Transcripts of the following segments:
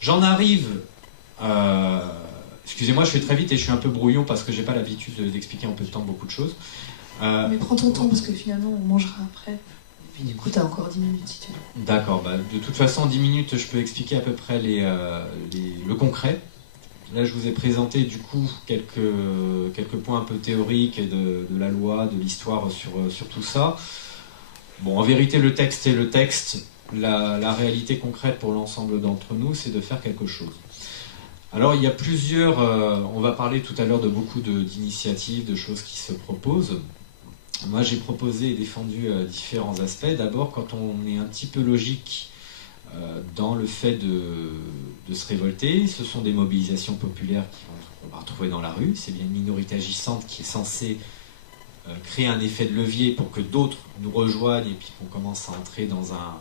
J'en arrive... excusez-moi, je fais très vite et je suis un peu brouillon parce que j'ai pas l'habitude d'expliquer en peu de temps beaucoup de choses. Mais prends ton temps parce que finalement on mangera après. Et puis du coup t'as encore 10 minutes si tu veux. D'accord, de toute façon en 10 minutes je peux expliquer à peu près le concret. Là je vous ai présenté du coup quelques points un peu théoriques de la loi, de l'histoire sur tout ça. Bon, en vérité le texte est le texte. La réalité concrète pour l'ensemble d'entre nous, c'est de faire quelque chose. Alors il y a plusieurs, on va parler tout à l'heure de beaucoup d'initiatives, de choses qui se proposent. Moi j'ai proposé et défendu différents aspects. D'abord, quand on est un petit peu logique dans le fait de se révolter, ce sont des mobilisations populaires qu'on va retrouver dans la rue. C'est bien une minorité agissante qui est censée créer un effet de levier pour que d'autres nous rejoignent et puis qu'on commence à entrer dans un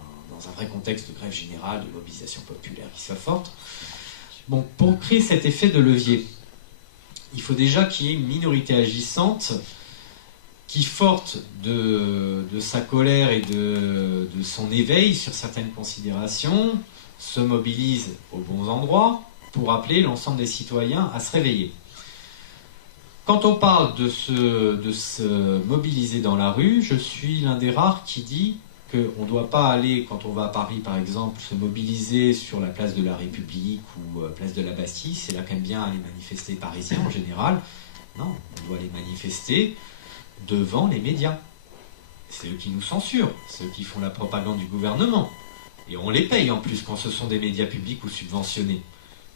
vrai contexte de grève générale, de mobilisation populaire qui soit forte. Bon, pour créer cet effet de levier, il faut déjà qu'il y ait une minorité agissante qui, forte de sa colère et de son éveil sur certaines considérations, se mobilise aux bons endroits pour appeler l'ensemble des citoyens à se réveiller. Quand on parle de se mobiliser dans la rue, je suis l'un des rares qui dit qu'on ne doit pas aller, quand on va à Paris par exemple, se mobiliser sur la place de la République ou place de la Bastille. C'est là qu'aiment bien aller manifester les Parisiens en général. Non, on doit aller manifester devant les médias. C'est eux qui nous censurent, c'est eux qui font la propagande du gouvernement. Et on les paye en plus quand ce sont des médias publics ou subventionnés.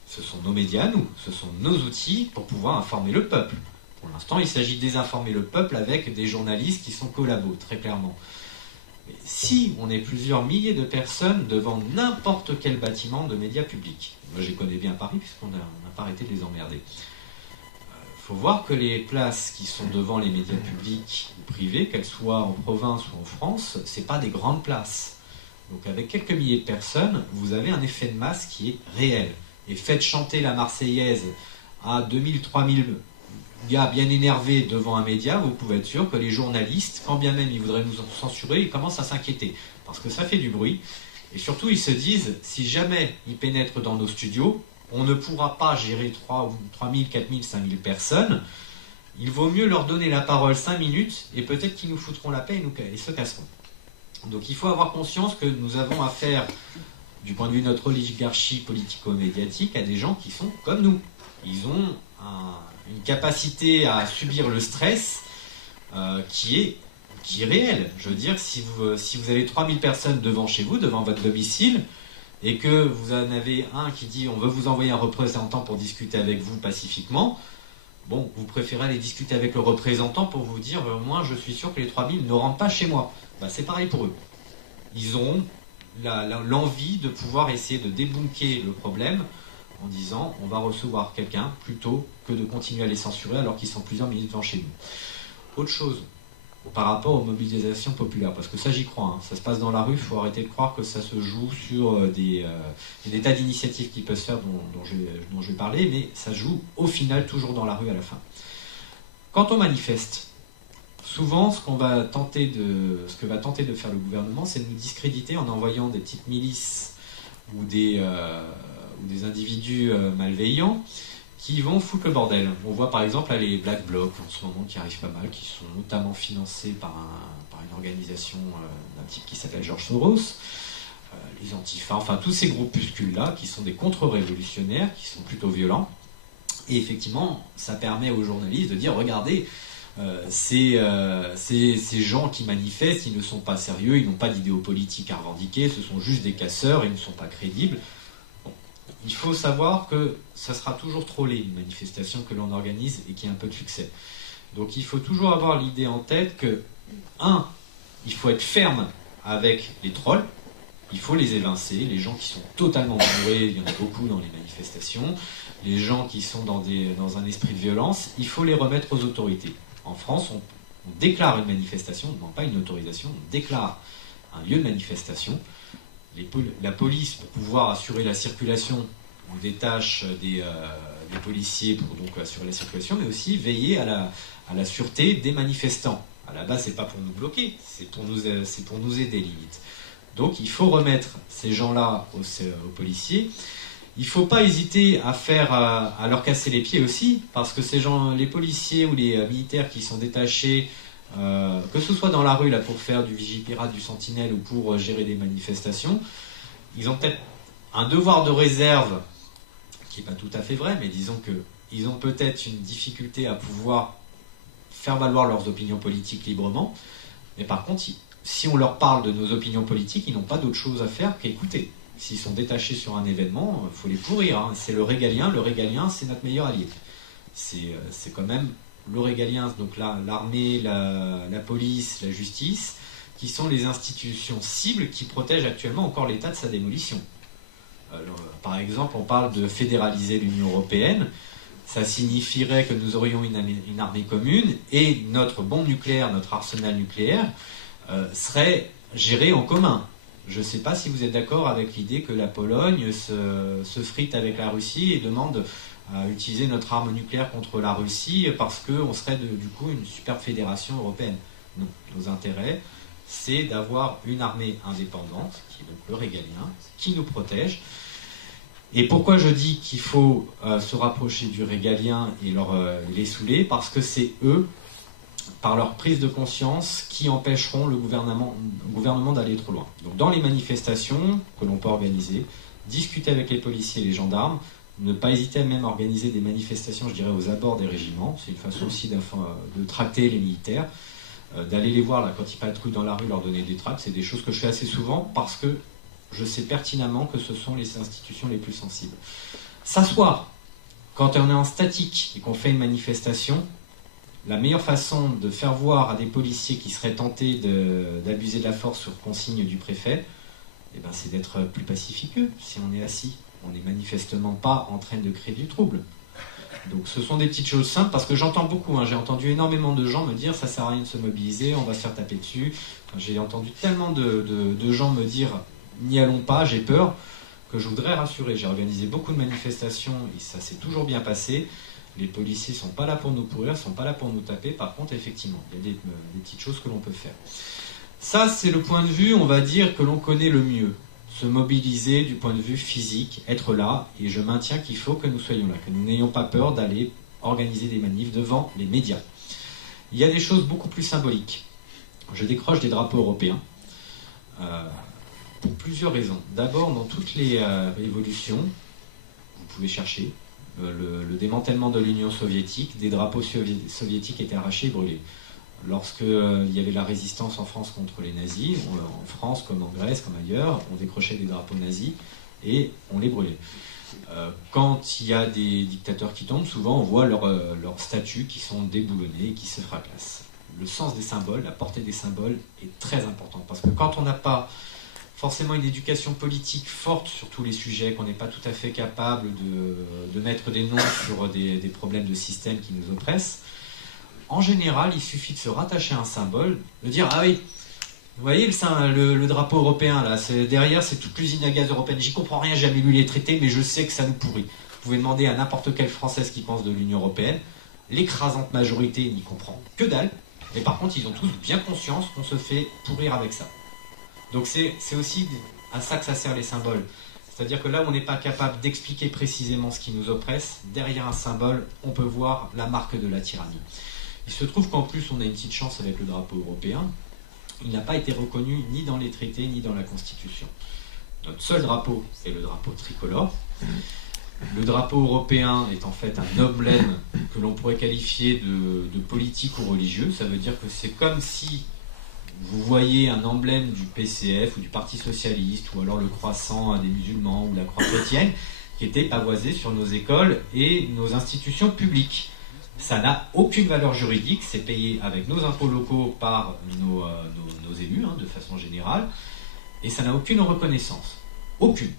Ce sont nos médias à nous, ce sont nos outils pour pouvoir informer le peuple. Pour l'instant, il s'agit de désinformer le peuple avec des journalistes qui sont collabos, très clairement. Mais si on est plusieurs milliers de personnes devant n'importe quel bâtiment de médias publics, moi je connais bien Paris puisqu'on n'a pas arrêté de les emmerder, il faut voir que les places qui sont devant les médias publics ou privés, qu'elles soient en province ou en France, c'est pas des grandes places. Donc avec quelques milliers de personnes, vous avez un effet de masse qui est réel. Et faites chanter la Marseillaise à 2000, 3000 gars bien énervés devant un média, vous pouvez être sûr que les journalistes, quand bien même ils voudraient nous censurer, ils commencent à s'inquiéter. Parce que ça fait du bruit. Et surtout, ils se disent, si jamais ils pénètrent dans nos studios, on ne pourra pas gérer 3000, 4000, 5000 personnes. Il vaut mieux leur donner la parole 5 minutes et peut-être qu'ils nous foutront la paix et se casseront. Donc il faut avoir conscience que nous avons affaire, du point de vue de notre oligarchie politico-médiatique, à des gens qui sont comme nous. Ils ont une capacité à subir le stress qui est réelle. Je veux dire, si vous avez 3000 personnes devant chez vous, devant votre domicile, et que vous en avez un qui dit on veut vous envoyer un représentant pour discuter avec vous pacifiquement, bon, vous préférez aller discuter avec le représentant pour vous dire moi je suis sûr que les 3000 ne rentrent pas chez moi. Ben, c'est pareil pour eux. Ils auront l'envie de pouvoir essayer de débunker le problème en disant on va recevoir quelqu'un plutôt que de continuer à les censurer alors qu'ils sont plusieurs milliers devant chez nous. Autre chose, par rapport aux mobilisations populaires, parce que ça j'y crois, hein, ça se passe dans la rue, il faut arrêter de croire que ça se joue sur des tas d'initiatives qui peuvent se faire dont je vais parler, mais ça se joue au final toujours dans la rue à la fin. Quand on manifeste, souvent ce que va tenter de faire le gouvernement, c'est de nous discréditer en envoyant des petites milices ou des individus malveillants qui vont foutre le bordel. On voit par exemple là, les Black Blocs en ce moment qui arrivent pas mal, qui sont notamment financés par une organisation d'un type qui s'appelle George Soros, les Antifa, enfin tous ces groupuscules-là qui sont des contre-révolutionnaires, qui sont plutôt violents. Et effectivement, ça permet aux journalistes de dire, regardez, ces gens qui manifestent, ils ne sont pas sérieux, ils n'ont pas d'idéaux politiques à revendiquer, ce sont juste des casseurs, ils ne sont pas crédibles. Il faut savoir que ça sera toujours trollé, une manifestation que l'on organise et qui a un peu de succès. Donc il faut toujours avoir l'idée en tête que, il faut être ferme avec les trolls, il faut les évincer, les gens qui sont totalement bourrés, il y en a beaucoup dans les manifestations, les gens qui sont dans un esprit de violence, il faut les remettre aux autorités. En France, on déclare une manifestation, non pas une autorisation, on déclare un lieu de manifestation. La police, pour pouvoir assurer la circulation, on détache des policiers pour donc assurer la circulation, mais aussi veiller à la sûreté des manifestants. À la base, c'est pas pour nous bloquer, c'est pour nous aider limite. Donc il faut remettre ces gens-là aux policiers. Il ne faut pas hésiter à leur casser les pieds aussi, parce que ces gens, les policiers ou les militaires qui sont détachés, que ce soit dans la rue là, pour faire du vigipirate, du sentinelle ou pour gérer des manifestations, ils ont peut-être un devoir de réserve qui n'est pas tout à fait vrai, mais disons qu'ils ont peut-être une difficulté à pouvoir faire valoir leurs opinions politiques librement, mais par contre, si on leur parle de nos opinions politiques, ils n'ont pas d'autre chose à faire qu'écouter. S'ils sont détachés sur un événement, il faut les pourrir. Hein. C'est le régalien, c'est notre meilleur allié. C'est quand même le régalien, donc l'armée, la police, la justice, qui sont les institutions cibles qui protègent actuellement encore l'État de sa démolition. Alors, par exemple, on parle de fédéraliser l'Union européenne. Ça signifierait que nous aurions une armée commune et notre bombe nucléaire, notre arsenal nucléaire, serait géré en commun. Je ne sais pas si vous êtes d'accord avec l'idée que la Pologne se frite avec la Russie et demande à utiliser notre arme nucléaire contre la Russie parce qu'on serait du coup une super fédération européenne. Non, nos intérêts, c'est d'avoir une armée indépendante, qui est donc le régalien, qui nous protège. Et pourquoi je dis qu'il faut se rapprocher du régalien et les saouler? Parce que c'est eux, par leur prise de conscience, qui empêcheront le gouvernement d'aller trop loin. Donc dans les manifestations que l'on peut organiser, discuter avec les policiers et les gendarmes, ne pas hésiter à même organiser des manifestations, je dirais, aux abords des régiments. C'est une façon aussi de tracter les militaires, d'aller les voir là, quand ils patrouillent dans la rue, leur donner des tracts. C'est des choses que je fais assez souvent parce que je sais pertinemment que ce sont les institutions les plus sensibles. S'asseoir, quand on est en statique et qu'on fait une manifestation, la meilleure façon de faire voir à des policiers qui seraient tentés d'abuser de la force sur consigne du préfet, eh ben, c'est d'être plus pacifique qu'eux. Si on est assis, on n'est manifestement pas en train de créer du trouble. Donc ce sont des petites choses simples, parce que j'entends beaucoup, j'ai entendu énormément de gens me dire ça sert à rien de se mobiliser, on va se faire taper dessus. Enfin, j'ai entendu tellement de gens me dire n'y allons pas, j'ai peur, que je voudrais rassurer. J'ai organisé beaucoup de manifestations et ça s'est toujours bien passé. Les policiers ne sont pas là pour nous pourrir, ne sont pas là pour nous taper. Par contre, effectivement, il y a des petites choses que l'on peut faire. Ça, c'est le point de vue, on va dire, que l'on connaît le mieux. Se mobiliser du point de vue physique, être là, et je maintiens qu'il faut que nous soyons là, que nous n'ayons pas peur d'aller organiser des manifs devant les médias. Il y a des choses beaucoup plus symboliques. Je décroche des drapeaux européens pour plusieurs raisons. D'abord, dans toutes les révolutions, vous pouvez chercher, le démantèlement de l'Union soviétique, des drapeaux soviétiques étaient arrachés et brûlés. Lorsqu'il y avait la résistance en France contre les nazis, en France comme en Grèce, comme ailleurs, on décrochait des drapeaux nazis et on les brûlait. Quand il y a des dictateurs qui tombent, souvent on voit leurs statues qui sont déboulonnées et qui se fracassent. Le sens des symboles, la portée des symboles est très importante, parce que quand on n'a pas forcément une éducation politique forte sur tous les sujets, qu'on n'est pas tout à fait capable de mettre des noms sur des problèmes de système qui nous oppressent, en général, il suffit de se rattacher à un symbole, de dire « Ah oui, vous voyez le drapeau européen, là, derrière, c'est toute l'usine à gaz européenne. J'y comprends rien, j'ai jamais lu les traités, mais je sais que ça nous pourrit. » Vous pouvez demander à n'importe quelle Française qui pense de l'Union européenne. L'écrasante majorité n'y comprend que dalle. Mais par contre, ils ont tous bien conscience qu'on se fait pourrir avec ça. Donc c'est aussi à ça que ça sert les symboles. C'est-à-dire que là où on n'est pas capable d'expliquer précisément ce qui nous oppresse, derrière un symbole, on peut voir la marque de la tyrannie. Il se trouve qu'en plus, on a une petite chance avec le drapeau européen. Il n'a pas été reconnu ni dans les traités, ni dans la Constitution. Notre seul drapeau, c'est le drapeau tricolore. Le drapeau européen est en fait un emblème que l'on pourrait qualifier de politique ou religieux. Ça veut dire que c'est comme si vous voyez un emblème du PCF ou du Parti Socialiste, ou alors le croissant des musulmans ou la croix chrétienne, qui était pavoisé sur nos écoles et nos institutions publiques. Ça n'a aucune valeur juridique, c'est payé avec nos impôts locaux par nos élus, de façon générale, et ça n'a aucune reconnaissance. Aucune.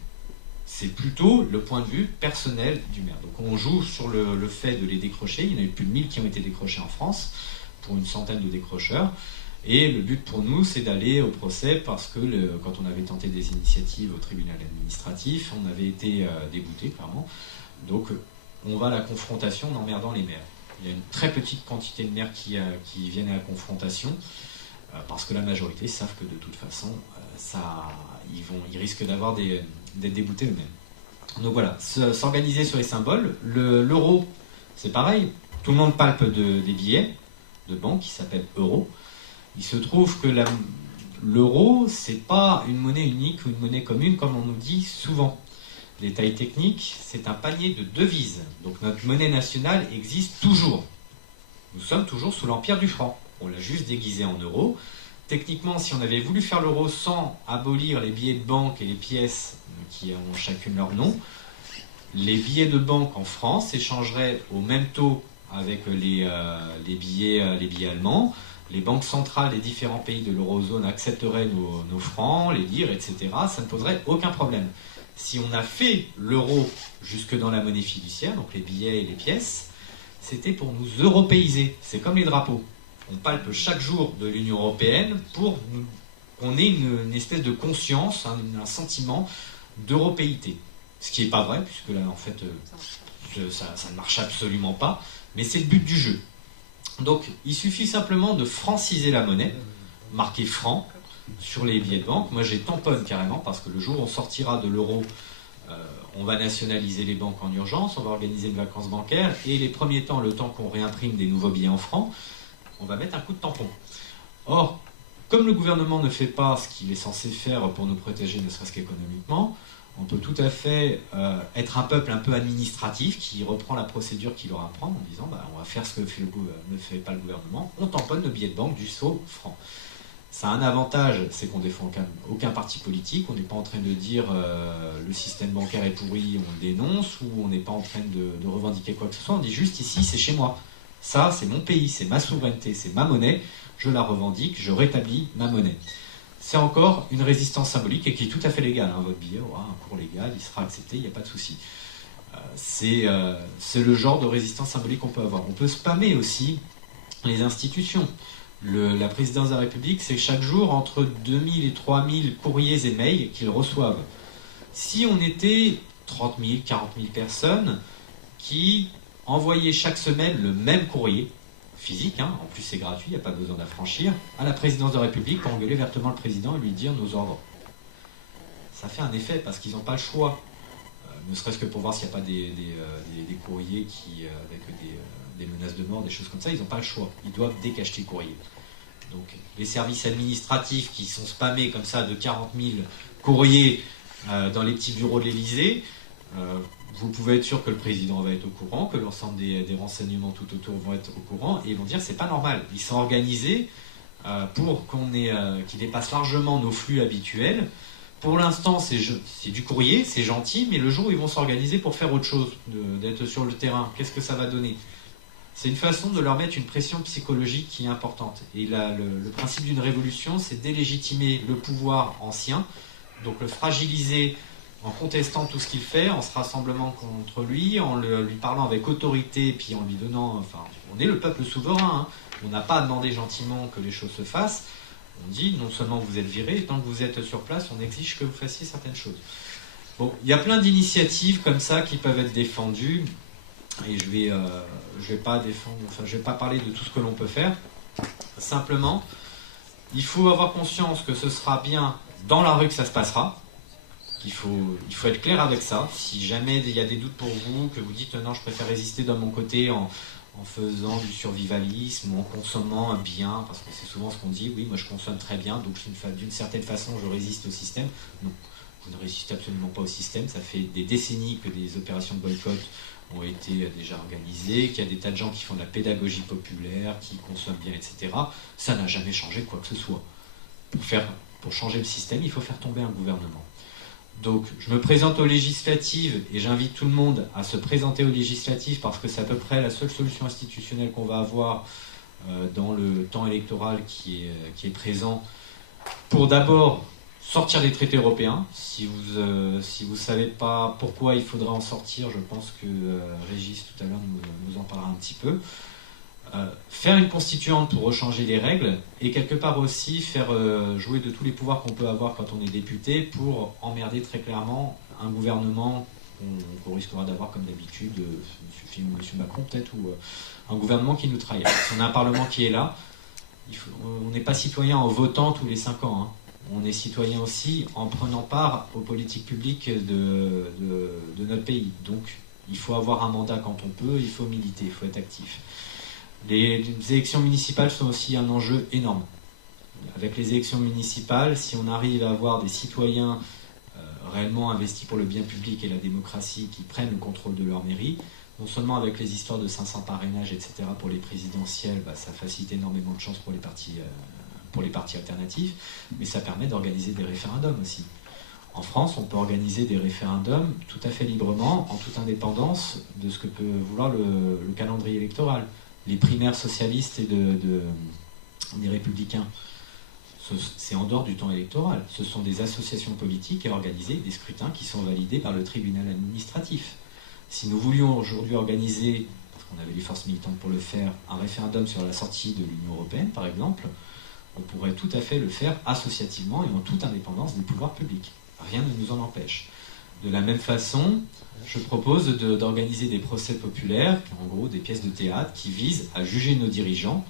C'est plutôt le point de vue personnel du maire. Donc on joue sur le fait de les décrocher. Il y en a eu plus de 1000 qui ont été décrochés en France, pour une centaine de décrocheurs. Et le but pour nous, c'est d'aller au procès, parce que quand on avait tenté des initiatives au tribunal administratif, on avait été débouté, clairement. Donc on va à la confrontation en emmerdant les maires. Il y a une très petite quantité de maires qui viennent à la confrontation, parce que la majorité savent que de toute façon, ils risquent d'être déboutés eux-mêmes. Donc voilà, s'organiser sur les symboles. L'euro, c'est pareil. Tout le monde palpe des billets de banque qui s'appellent euros. Il se trouve que l'euro, c'est pas une monnaie unique ou une monnaie commune comme on nous dit souvent. Détail technique, c'est un panier de devises. Donc notre monnaie nationale existe toujours. Nous sommes toujours sous l'empire du franc. On l'a juste déguisé en euros. Techniquement, si on avait voulu faire l'euro sans abolir les billets de banque et les pièces qui ont chacune leur nom, les billets de banque en France s'échangeraient au même taux avec les billets allemands. Les banques centrales des différents pays de l'eurozone accepteraient nos francs, les livres, etc. Ça ne poserait aucun problème. Si on a fait l'euro jusque dans la monnaie fiduciaire, donc les billets et les pièces, c'était pour nous européiser. C'est comme les drapeaux. On palpe chaque jour de l'Union européenne pour qu'on ait une espèce de conscience, un sentiment d'européité. Ce qui n'est pas vrai, puisque là, en fait, ça ne marche absolument pas, mais c'est le but du jeu. Donc, il suffit simplement de franciser la monnaie, marquer franc, sur les billets de banque. Moi, j'ai tamponne carrément, parce que le jour où on sortira de l'euro, on va nationaliser les banques en urgence, on va organiser une vacance bancaire, et les premiers temps, le temps qu'on réimprime des nouveaux billets en francs, on va mettre un coup de tampon. Or, comme le gouvernement ne fait pas ce qu'il est censé faire pour nous protéger, ne serait-ce qu'économiquement, on peut tout à fait être un peuple un peu administratif qui reprend la procédure qu'il aura à prendre en disant on va faire ce que ne fait pas le gouvernement, on tamponne le billet de banque du sceau franc. Ça a un avantage, c'est qu'on ne défend aucun parti politique, on n'est pas en train de dire le système bancaire est pourri, on le dénonce, ou on n'est pas en train de revendiquer quoi que ce soit, on dit juste ici c'est chez moi. Ça c'est mon pays, c'est ma souveraineté, c'est ma monnaie, je la revendique, je rétablis ma monnaie. C'est encore une résistance symbolique et qui est tout à fait légale. Votre billet aura un cours légal, il sera accepté, il n'y a pas de souci. C'est le genre de résistance symbolique qu'on peut avoir. On peut spammer aussi les institutions. La présidence de la République, c'est chaque jour entre 2000 et 3000 courriers et mails qu'ils reçoivent. Si on était 30 000, 40 000 personnes qui envoyaient chaque semaine le même courrier, physique, en plus c'est gratuit, il n'y a pas besoin d'affranchir, à la présidence de la République pour engueuler vertement le président et lui dire nos ordres. Ça fait un effet parce qu'ils n'ont pas le choix, ne serait-ce que pour voir s'il n'y a pas des courriers avec des menaces de mort, des choses comme ça, ils n'ont pas le choix, ils doivent décacheter le courrier. Donc les services administratifs qui sont spammés comme ça de 40 000 courriers dans les petits bureaux de l'Élysée, vous pouvez être sûr que le président va être au courant, que l'ensemble des renseignements tout autour vont être au courant, et ils vont dire c'est pas normal. Ils sont organisés pour qu'ils dépassent largement nos flux habituels. Pour l'instant, c'est du courrier, c'est gentil, mais le jour où ils vont s'organiser pour faire autre chose, d'être sur le terrain, qu'est-ce que ça va donner ? C'est une façon de leur mettre une pression psychologique qui est importante. Et là, le principe d'une révolution, c'est délégitimer le pouvoir ancien, donc le fragiliser en contestant tout ce qu'il fait, en se rassemblant contre lui, en lui parlant avec autorité, et puis en lui donnant... on est le peuple souverain, on n'a pas à demander gentiment que les choses se fassent. On dit, non seulement vous êtes viré, et tant que vous êtes sur place, on exige que vous fassiez certaines choses. Bon, il y a plein d'initiatives comme ça qui peuvent être défendues, et je vais pas parler de tout ce que l'on peut faire. Simplement, il faut avoir conscience que ce sera bien dans la rue que ça se passera. Il faut être clair avec ça. Si jamais il y a des doutes pour vous, que vous dites non, je préfère résister de mon côté en faisant du survivalisme ou en consommant bien, parce que c'est souvent ce qu'on dit, oui, moi je consomme très bien, donc d'une certaine façon je résiste au système. Non, vous ne résistez absolument pas au système. Ça fait des décennies que des opérations de boycott ont été déjà organisées, qu'il y a des tas de gens qui font de la pédagogie populaire, qui consomment bien, etc. Ça n'a jamais changé quoi que ce soit. Pour changer le système, il faut faire tomber un gouvernement. Donc, je me présente aux législatives et j'invite tout le monde à se présenter aux législatives parce que c'est à peu près la seule solution institutionnelle qu'on va avoir dans le temps électoral qui est présent pour d'abord sortir des traités européens. Si vous savez pas pourquoi il faudra en sortir, je pense que Régis tout à l'heure nous en parlera un petit peu. Faire une constituante pour rechanger les règles et quelque part aussi faire jouer de tous les pouvoirs qu'on peut avoir quand on est député pour emmerder très clairement un gouvernement qu'on risquera d'avoir comme d'habitude, M. Macron peut-être, ou un gouvernement qui nous trahit. Si on a un parlement qui est là, on n'est pas citoyen en votant tous les 5 ans. on est citoyen aussi en prenant part aux politiques publiques de notre pays. Donc, il faut avoir un mandat quand on peut, il faut militer, il faut être actif. Les élections municipales sont aussi un enjeu énorme. Avec les élections municipales, si on arrive à avoir des citoyens réellement investis pour le bien public et la démocratie qui prennent le contrôle de leur mairie, non seulement avec les histoires de 500 parrainages, etc., pour les présidentielles, ça facilite énormément de chances pour les partis alternatifs, mais ça permet d'organiser des référendums aussi. En France, on peut organiser des référendums tout à fait librement, en toute indépendance de ce que peut vouloir le calendrier électoral. Les primaires socialistes et des républicains, c'est en dehors du temps électoral. Ce sont des associations politiques qui organisent des scrutins qui sont validés par le tribunal administratif. Si nous voulions aujourd'hui organiser, parce qu'on avait les forces militantes pour le faire, un référendum sur la sortie de l'Union européenne, par exemple, on pourrait tout à fait le faire associativement et en toute indépendance des pouvoirs publics. Rien ne nous en empêche. De la même façon, je propose d'organiser des procès populaires, en gros des pièces de théâtre, qui visent à juger nos dirigeants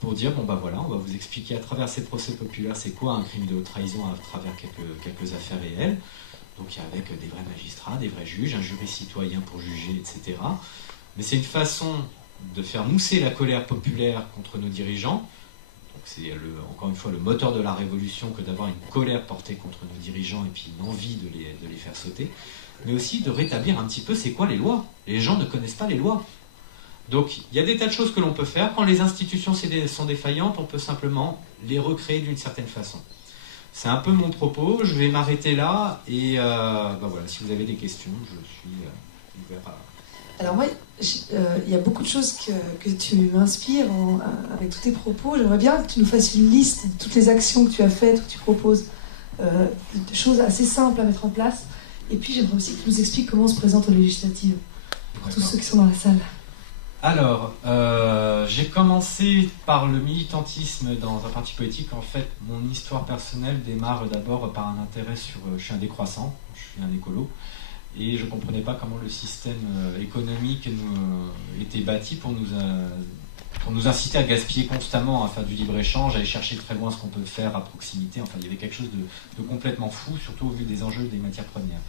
pour dire, bon ben voilà, on va vous expliquer à travers ces procès populaires c'est quoi un crime de haute trahison à travers quelques affaires réelles. Donc avec des vrais magistrats, des vrais juges, un jury citoyen pour juger, etc. Mais c'est une façon de faire mousser la colère populaire contre nos dirigeants. Donc c'est encore une fois le moteur de la révolution que d'avoir une colère portée contre nos dirigeants et puis une envie de les faire sauter. Mais aussi de rétablir un petit peu c'est quoi les lois. Les gens ne connaissent pas les lois. Donc il y a des tas de choses que l'on peut faire. Quand les institutions sont défaillantes, on peut simplement les recréer d'une certaine façon. C'est un peu mon propos, je vais m'arrêter là et voilà, si vous avez des questions, je suis ouvert à... Alors moi, il y a beaucoup de choses que tu m'inspires avec tous tes propos. J'aimerais bien que tu nous fasses une liste de toutes les actions que tu as faites, que tu proposes, de choses assez simples à mettre en place. Et puis j'aimerais aussi que tu nous expliques comment on se présente aux législatives, pour tous ceux qui sont dans la salle. Alors, j'ai commencé par le militantisme dans un parti politique. En fait, mon histoire personnelle démarre d'abord par un intérêt je suis un décroissant, je suis un écolo, et je ne comprenais pas comment le système économique était bâti pour nous inciter à gaspiller constamment, à faire du libre-échange, à aller chercher très loin ce qu'on peut faire à proximité. Enfin, il y avait quelque chose de complètement fou, surtout au vu des enjeux des matières premières.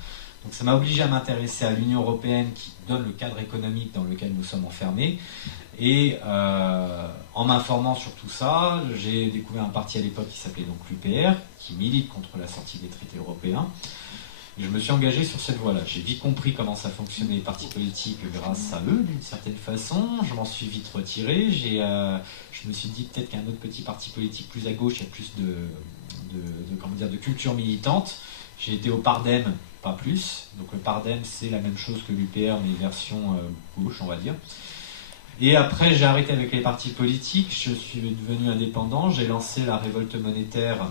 Donc ça m'a obligé à m'intéresser à l'Union européenne qui donne le cadre économique dans lequel nous sommes enfermés. Et en m'informant sur tout ça, j'ai découvert un parti à l'époque qui s'appelait donc l'UPR, qui milite contre la sortie des traités européens. Et je me suis engagé sur cette voie-là. J'ai vite compris comment ça fonctionnait les partis politiques grâce à eux, d'une certaine façon. Je m'en suis vite retiré. Je me suis dit peut-être qu'un autre petit parti politique plus à gauche, il y a plus de culture militante. J'ai été au Pardem, pas plus. Donc le Pardem, c'est la même chose que l'UPR, mais version gauche, on va dire. Et après, j'ai arrêté avec les partis politiques. Je suis devenu indépendant. J'ai lancé la révolte monétaire,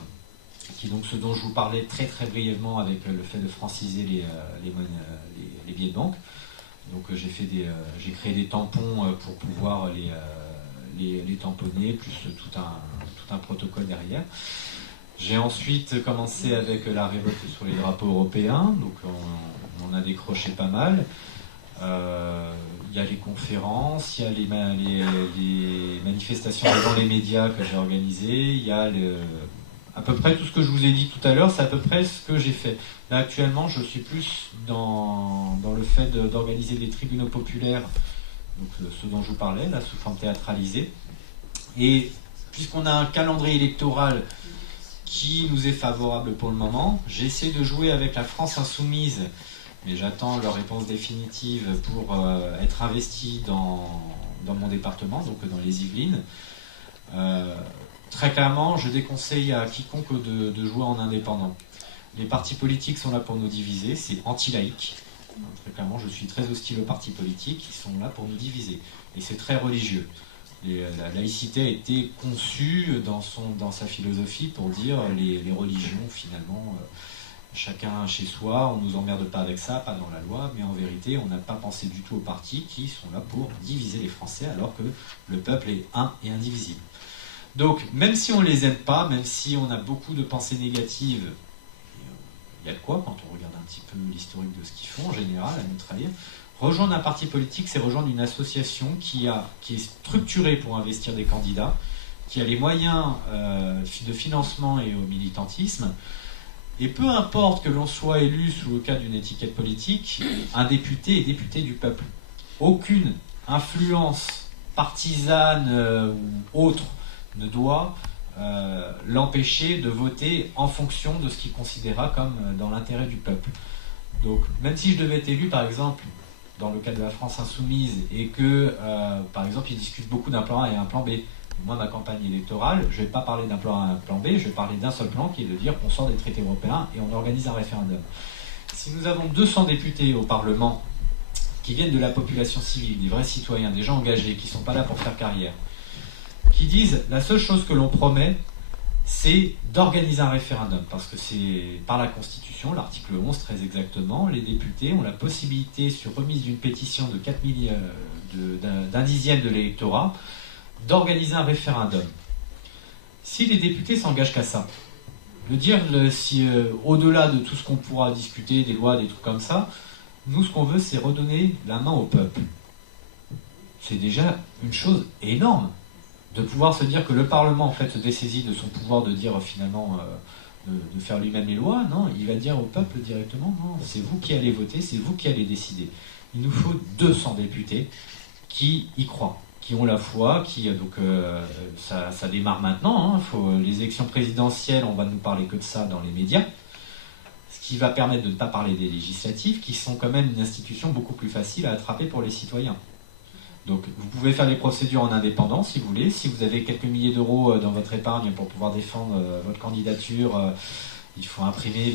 qui est donc ce dont je vous parlais très très brièvement avec le fait de franciser les billets de banque. Donc j'ai créé des tampons pour pouvoir les tamponner, plus tout un protocole derrière. J'ai ensuite commencé avec la révolte sur les drapeaux européens, donc on a décroché pas mal. Il y a les conférences, il y a les manifestations devant les médias que j'ai organisées, il y a à peu près tout ce que je vous ai dit tout à l'heure, c'est à peu près ce que j'ai fait. Là actuellement, je suis plus dans le fait d'organiser des tribunaux populaires, donc ce dont je vous parlais, là, sous forme théâtralisée. Et puisqu'on a un calendrier électoral qui nous est favorable pour le moment, j'essaie de jouer avec la France Insoumise, mais j'attends leur réponse définitive pour être investi dans mon département, donc dans les Yvelines. Très clairement, je déconseille à quiconque de jouer en indépendant. Les partis politiques sont là pour nous diviser, c'est anti-laïque. Très clairement, je suis très hostile aux partis politiques, ils sont là pour nous diviser. Et c'est très religieux. La laïcité a été conçue dans sa philosophie pour dire les religions, finalement, chacun chez soi, on ne nous emmerde pas avec ça, pas dans la loi, mais en vérité, on n'a pas pensé du tout aux partis qui sont là pour diviser les Français, alors que le peuple est un et indivisible. Donc, même si on ne les aime pas, même si on a beaucoup de pensées négatives, il y a de quoi, quand on regarde un petit peu l'historique de ce qu'ils font, en général, à notre avis, rejoindre un parti politique, c'est rejoindre une association qui est structurée pour investir des candidats, qui a les moyens de financement et au militantisme. Et peu importe que l'on soit élu sous le cas d'une étiquette politique, un député est député du peuple. Aucune influence partisane ou autre ne doit l'empêcher de voter en fonction de ce qu'il considéra comme dans l'intérêt du peuple. Donc, même si je devais être élu, par exemple, dans le cas de la France insoumise, et que, par exemple, ils discutent beaucoup d'un plan A et un plan B, moi, ma campagne électorale, je ne vais pas parler d'un plan A et un plan B, je vais parler d'un seul plan, qui est de dire qu'on sort des traités européens et on organise un référendum. Si nous avons 200 députés au Parlement qui viennent de la population civile, des vrais citoyens, des gens engagés, qui ne sont pas là pour faire carrière, qui disent la seule chose que l'on promet, c'est d'organiser un référendum, parce que c'est par la Constitution, l'article 11 très exactement, les députés ont la possibilité, sur remise d'une pétition de 4 000, d'un dixième de l'électorat, d'organiser un référendum. Si les députés s'engagent qu'à ça, de dire si au-delà de tout ce qu'on pourra discuter, des lois, des trucs comme ça, nous ce qu'on veut c'est redonner la main au peuple. C'est déjà une chose énorme de pouvoir se dire que le Parlement en fait se dessaisit de son pouvoir de dire finalement de faire lui-même les lois. Non, il va dire au peuple directement non, c'est vous qui allez voter, c'est vous qui allez décider. Il nous faut 200 députés qui y croient, qui ont la foi, ça démarre maintenant. Hein, les élections présidentielles, on va nous parler que de ça dans les médias, ce qui va permettre de ne pas parler des législatives, qui sont quand même une institution beaucoup plus facile à attraper pour les citoyens. Donc vous pouvez faire des procédures en indépendant si vous voulez. Si vous avez quelques milliers d'euros dans votre épargne pour pouvoir défendre votre candidature, il faut imprimer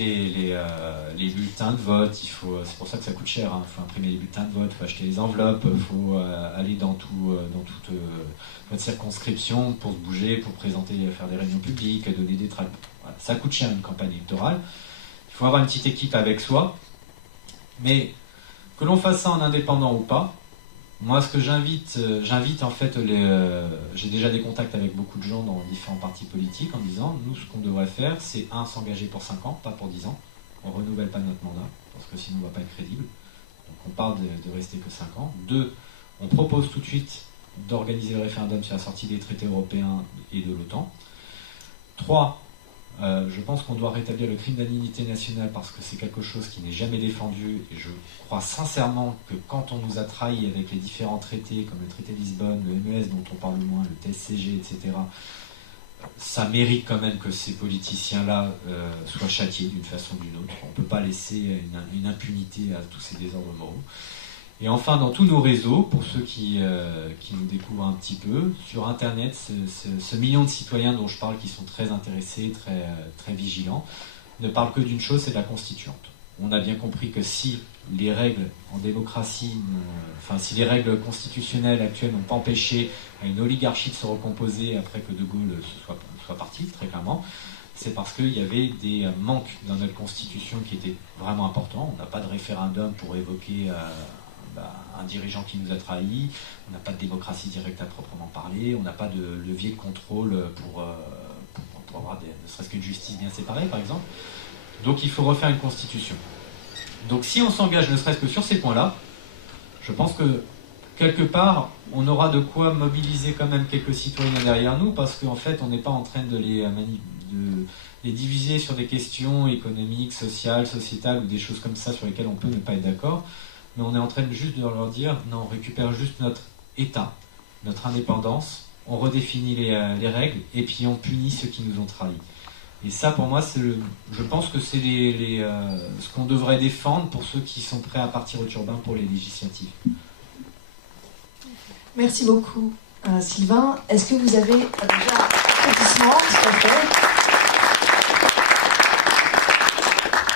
les bulletins de vote. C'est pour ça que ça coûte cher. Hein. Il faut imprimer les bulletins de vote, il faut acheter les enveloppes, il faut aller dans toute votre circonscription pour se bouger, pour présenter, faire des réunions publiques, donner des tracts. Voilà. Ça coûte cher une campagne électorale. Il faut avoir une petite équipe avec soi. Mais que l'on fasse ça en indépendant ou pas, moi, ce que j'invite en fait, j'ai déjà des contacts avec beaucoup de gens dans différents partis politiques en disant, nous, ce qu'on devrait faire, c'est s'engager pour 5 ans, pas pour 10 ans. On ne renouvelle pas notre mandat, parce que sinon on ne va pas être crédible. Donc on parle de rester que 5 ans. 2, on propose tout de suite d'organiser le référendum sur la sortie des traités européens et de l'OTAN. 3, je pense qu'on doit rétablir le crime d'indignité nationale parce que c'est quelque chose qui n'est jamais défendu et je crois sincèrement que quand on nous a trahis avec les différents traités comme le traité de Lisbonne, le MES dont on parle moins, le TSCG, etc., ça mérite quand même que ces politiciens-là soient châtiés d'une façon ou d'une autre. On ne peut pas laisser une impunité à tous ces désordres moraux. Et enfin, dans tous nos réseaux, pour ceux qui nous découvrent un petit peu, sur Internet, ce million de citoyens dont je parle, qui sont très intéressés, très vigilants, ne parlent que d'une chose, c'est de la constituante. On a bien compris que si les règles en démocratie, si les règles constitutionnelles actuelles n'ont pas empêché à une oligarchie de se recomposer après que De Gaulle soit parti, très clairement, c'est parce qu'il y avait des manques dans notre constitution qui étaient vraiment importants. On n'a pas de référendum pour évoquer un dirigeant qui nous a trahis, on n'a pas de démocratie directe à proprement parler, on n'a pas de levier de contrôle pour avoir ne serait-ce qu'une justice bien séparée, par exemple. Donc il faut refaire une constitution. Donc si on s'engage ne serait-ce que sur ces points-là, je pense que quelque part, on aura de quoi mobiliser quand même quelques citoyens derrière nous, parce qu'en fait, on n'est pas en train de les diviser sur des questions économiques, sociales, sociétales, ou des choses comme ça sur lesquelles on peut ne pas être d'accord. Mais on est en train juste de leur dire, non, on récupère juste notre État, notre indépendance, on redéfinit les règles, et puis on punit ceux qui nous ont trahis. Et ça, pour moi, je pense que c'est ce qu'on devrait défendre pour ceux qui sont prêts à partir au turbin pour les législatives. Merci beaucoup, Sylvain. Est-ce que vous avez déjà un applaudissement, tout à fait.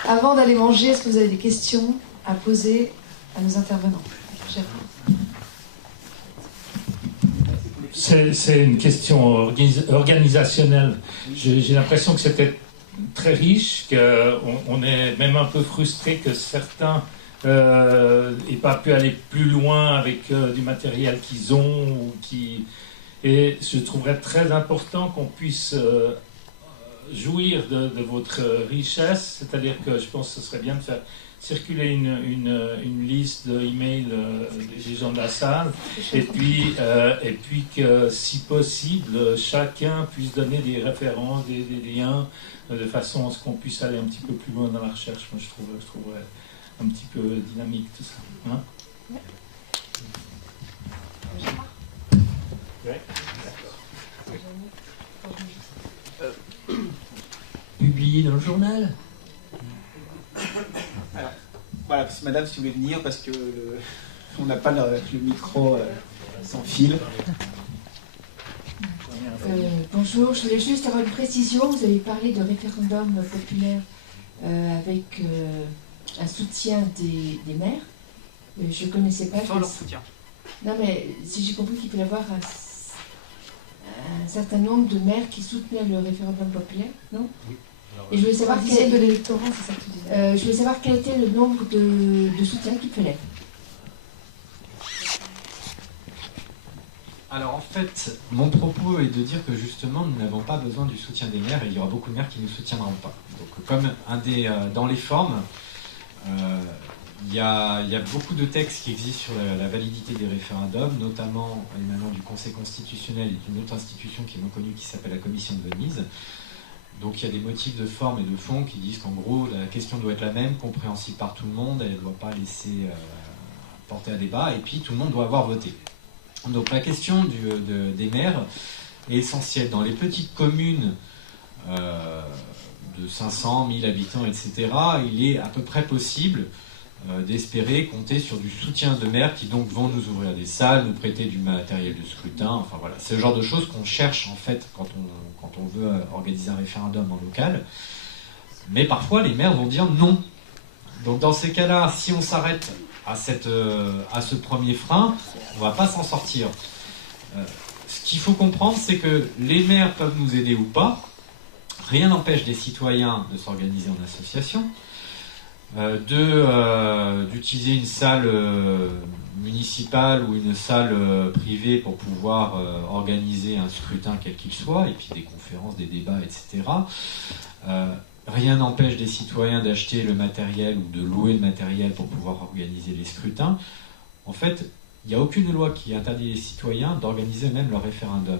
Avant d'aller manger, est-ce que vous avez des questions à poser à nos intervenants? C'est une question organisationnelle. J'ai l'impression que c'était très riche, qu'on est même un peu frustré que certains n'aient pas pu aller plus loin avec du matériel qu'ils ont. Et je trouverais très important qu'on puisse jouir de votre richesse, c'est-à-dire que je pense que ce serait bien de faire circuler une liste d'emails des gens de la salle, et puis que, si possible, chacun puisse donner des références, des liens, de façon à ce qu'on puisse aller un petit peu plus loin dans la recherche. Moi, je trouverais un petit peu dynamique tout ça. Hein? Ouais. Publié dans le journal. Alors, voilà, madame, si vous voulez venir, parce que on n'a pas le micro sans fil. Bonjour, je voulais juste avoir une précision. Vous avez parlé de référendum populaire avec un soutien des maires. Je ne connaissais pas. Sans leur soutien. Non, mais si j'ai compris qu'il fallait avoir un certain nombre de maires qui soutenaient le référendum populaire, non? Oui. Et je voulais savoir de l'électorat, c'est ça que tu disais. je voulais savoir quel était le nombre de soutiens qu'il fallait. Alors en fait, mon propos est de dire que justement nous n'avons pas besoin du soutien des maires et il y aura beaucoup de maires qui ne nous soutiendront pas. Donc comme dans les formes, il y a beaucoup de textes qui existent sur la validité des référendums, notamment émanant du Conseil constitutionnel et d'une autre institution qui est moins connue qui s'appelle la Commission de Venise. Donc il y a des motifs de forme et de fond qui disent qu'en gros la question doit être la même, compréhensible par tout le monde, elle ne doit pas laisser porter à débat, et puis tout le monde doit avoir voté. Donc la question des maires est essentielle. Dans les petites communes de 500, 1000 habitants, etc., il est à peu près possible d'espérer compter sur du soutien de maires qui donc vont nous ouvrir des salles, nous prêter du matériel de scrutin, enfin voilà, c'est le genre de choses qu'on cherche en fait quand on veut organiser un référendum en local. Mais parfois les maires vont dire non. Donc dans ces cas-là, si on s'arrête à ce premier frein, on ne va pas s'en sortir. Ce qu'il faut comprendre, c'est que les maires peuvent nous aider ou pas. Rien n'empêche des citoyens de s'organiser en association, d'utiliser une salle municipale ou une salle privée pour pouvoir organiser un scrutin quel qu'il soit, et puis des conférences, des débats, etc. Rien n'empêche des citoyens d'acheter le matériel ou de louer le matériel pour pouvoir organiser les scrutins. En fait, il n'y a aucune loi qui interdit les citoyens d'organiser même leur référendum.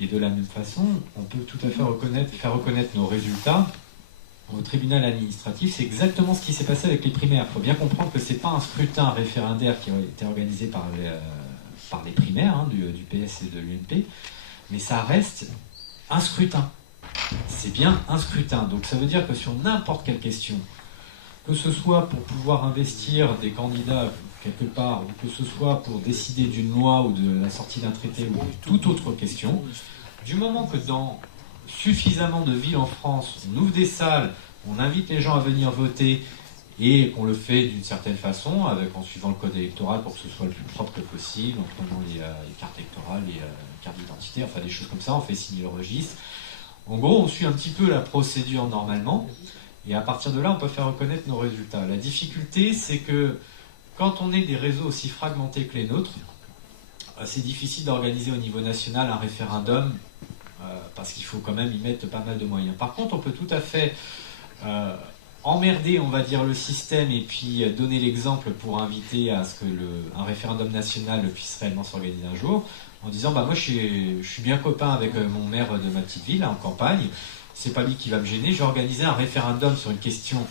Et de la même façon, on peut tout à fait faire reconnaître nos résultats au tribunal administratif. C'est exactement ce qui s'est passé avec les primaires. Il faut bien comprendre que ce n'est pas un scrutin référendaire qui a été organisé par les primaires du PS et de l'UMP, mais ça reste un scrutin. C'est bien un scrutin. Donc ça veut dire que sur n'importe quelle question, que ce soit pour pouvoir investir des candidats quelque part, ou que ce soit pour décider d'une loi ou de la sortie d'un traité ou toute autre question, du moment que dans suffisamment de villes en France, on ouvre des salles, on invite les gens à venir voter et qu'on le fait d'une certaine façon, en suivant le code électoral pour que ce soit le plus propre que possible, en prenant les cartes électorales, les cartes d'identité, enfin des choses comme ça, on fait signer le registre. En gros, on suit un petit peu la procédure normalement, et à partir de là, on peut faire reconnaître nos résultats. La difficulté, c'est que quand on est des réseaux aussi fragmentés que les nôtres, c'est difficile d'organiser au niveau national un référendum, parce qu'il faut quand même y mettre pas mal de moyens. Par contre, on peut tout à fait emmerder, on va dire, le système, et puis donner l'exemple pour inviter à ce que un référendum national puisse réellement s'organiser un jour, en disant moi je suis bien copain avec mon maire de ma petite ville en campagne, c'est pas lui qui va me gêner, je vais organiser un référendum sur une question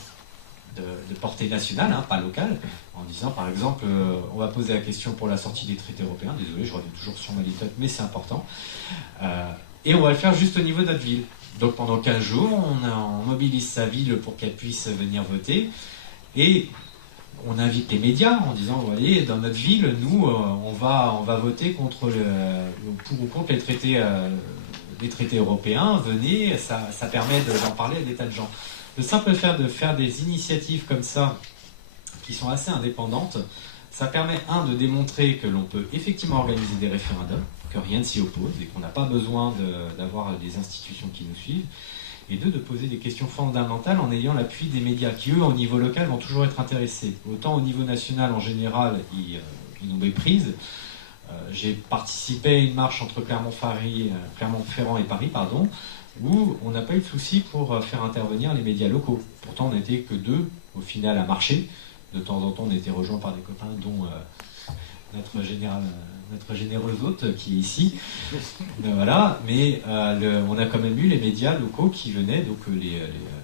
de portée nationale, pas locale, en disant par exemple on va poser la question pour la sortie des traités européens, désolé je reviens toujours sur ma litote mais c'est important, et on va le faire juste au niveau de notre ville. Donc pendant 15 jours on mobilise sa ville pour qu'elle puisse venir voter, et on invite les médias en disant, vous voyez, dans notre ville, nous, on va voter pour ou contre les traités européens. Venez, ça permet d'en parler à des tas de gens. Le simple fait de faire des initiatives comme ça, qui sont assez indépendantes, ça permet, de démontrer que l'on peut effectivement organiser des référendums, que rien ne s'y oppose et qu'on n'a pas besoin d'avoir des institutions qui nous suivent, et de poser des questions fondamentales en ayant l'appui des médias qui, eux, au niveau local, vont toujours être intéressés. Autant au niveau national, en général, ils nous méprisent. J'ai participé à une marche entre Clermont-Ferrand et Paris, où on n'a pas eu de souci pour faire intervenir les médias locaux. Pourtant, on n'était que 2 au final a marché. De temps en temps, on était rejoint par des copains, dont notre généreuse hôte qui est ici. Voilà. Mais on a quand même eu les médias locaux qui venaient, donc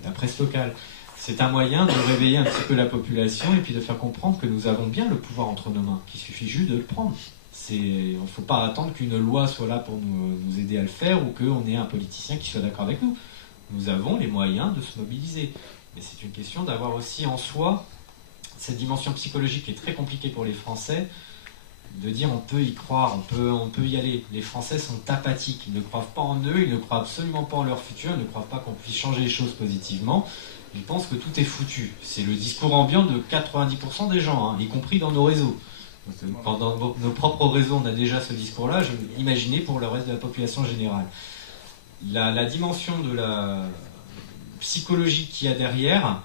la presse locale. C'est un moyen de réveiller un petit peu la population et puis de faire comprendre que nous avons bien le pouvoir entre nos mains, qu'il suffit juste de le prendre. Il ne faut pas attendre qu'une loi soit là pour nous aider à le faire ou qu'on ait un politicien qui soit d'accord avec nous. Nous avons les moyens de se mobiliser. Mais c'est une question d'avoir aussi en soi cette dimension psychologique qui est très compliquée pour les Français, de dire on peut y croire, on peut y aller. Les Français sont apathiques, ils ne croient pas en eux, ils ne croient absolument pas en leur futur, ils ne croient pas qu'on puisse changer les choses positivement. Ils pensent que tout est foutu. C'est le discours ambiant de 90% des gens, y compris dans nos réseaux. Donc, dans nos propres réseaux, on a déjà ce discours-là. Imaginez pour le reste de la population générale. La dimension de la psychologie qu'il y a derrière,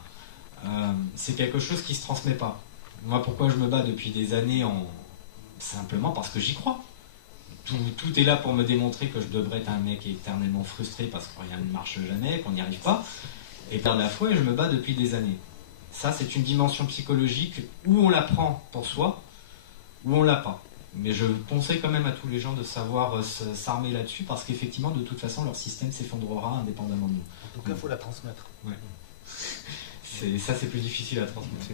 c'est quelque chose qui ne se transmet pas. Moi, pourquoi je me bats depuis des années simplement parce que j'y crois. Tout est là pour me démontrer que je devrais être un mec éternellement frustré parce que rien ne marche jamais, qu'on n'y arrive pas. Et perdre la foi, et je me bats depuis des années. Ça, c'est une dimension psychologique où on la prend pour soi, où on l'a pas. Mais je conseille quand même à tous les gens de savoir s'armer là-dessus, parce qu'effectivement, de toute façon, leur système s'effondrera indépendamment de nous. En tout cas, il faut la transmettre. Ouais. Ça, c'est plus difficile à transmettre.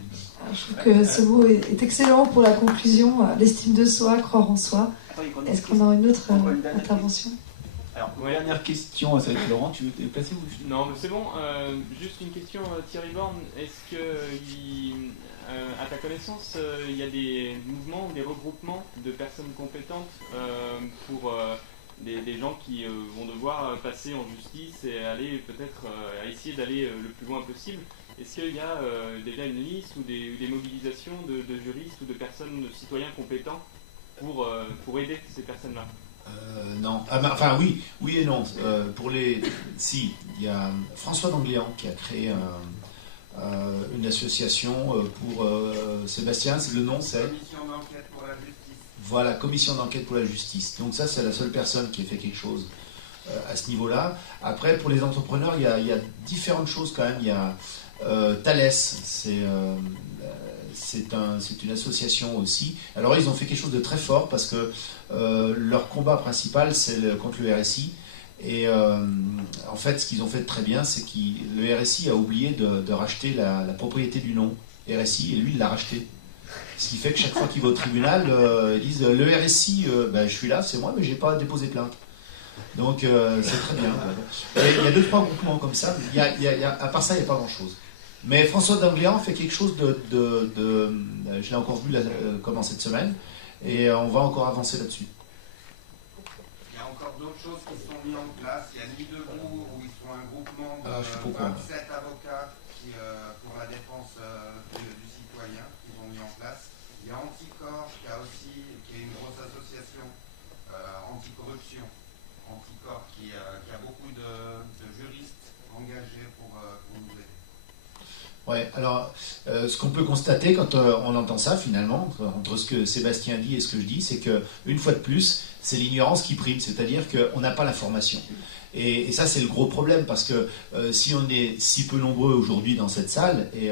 Je trouve que ce mot est excellent pour la conclusion. L'estime de soi, croire en soi. Est-ce qu'on a une autre intervention ? Alors, dernière question, ça va être Laurent, tu veux te déplacer ou... Non, mais c'est bon. Juste une question, Thierry Borne. Est-ce que, à ta connaissance, il y a des mouvements, des regroupements de personnes compétentes pour des gens qui vont devoir passer en justice et aller peut-être à essayer d'aller le plus loin possible? Est-ce qu'il y a déjà une liste ou des mobilisations de juristes ou de personnes, de citoyens compétents pour aider ces personnes-là? Non, enfin oui et non. Si, il y a François d'Angléan qui a créé une association pour Sébastien, le nom c'est Commission d'enquête pour la justice. Voilà, Commission d'enquête pour la justice. Donc ça, c'est la seule personne qui a fait quelque chose à ce niveau-là. Après, pour les entrepreneurs, il y a différentes choses quand même. Il y a Thales, c'est une association aussi. Alors ils ont fait quelque chose de très fort parce que leur combat principal c'est contre le RSI. Et en fait, ce qu'ils ont fait de très bien, c'est que le RSI a oublié de racheter la propriété du nom RSI, et lui il l'a racheté. Ce qui fait que chaque fois qu'il va au tribunal, ils disent le RSI, je suis là, c'est moi, mais j'ai pas déposé plainte. Donc c'est très bien. Et il y a 2-3 groupements comme ça. À part ça, il n'y a pas grand-chose. Mais François d'Angléan fait quelque chose je l'ai encore vu comment cette semaine, et on va encore avancer là-dessus. Il y a encore d'autres choses qui sont mises en place. Il y a Nuit debout, où ils sont un groupement de 27 avocats pour la défense du citoyen qu'ils ont mis en place. Il y a Anticorps qui est une grosse association anticorruption. Anticorps qui a beaucoup de juristes engagés pour nous aider. Ouais, alors ce qu'on peut constater quand on entend ça finalement, entre ce que Sébastien dit et ce que je dis, c'est qu'une fois de plus, c'est l'ignorance qui prime, c'est-à-dire qu'on n'a pas l'information. Et ça, c'est le gros problème, parce que si on est si peu nombreux aujourd'hui dans cette salle, et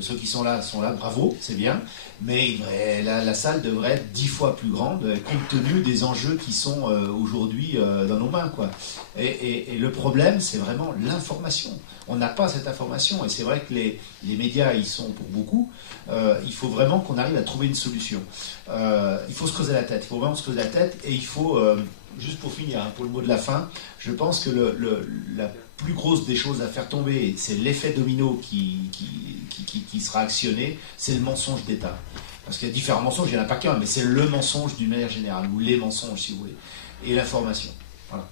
ceux qui sont là, bravo, c'est bien, mais la salle devrait être 10 fois plus grande, compte tenu des enjeux qui sont aujourd'hui dans nos mains, quoi. Et le problème, c'est vraiment l'information. On n'a pas cette information, et c'est vrai que les médias y sont pour beaucoup. Il faut vraiment qu'on arrive à trouver une solution. Il faut se creuser la tête, il faut vraiment se creuser la tête, et il faut... juste pour finir, pour le mot de la fin, je pense que la plus grosse des choses à faire tomber, c'est l'effet domino qui sera actionné, c'est le mensonge d'État. Parce qu'il y a différents mensonges, il n'y en a pas qu'un, mais c'est le mensonge d'une manière générale, ou les mensonges si vous voulez, et l'information. Voilà.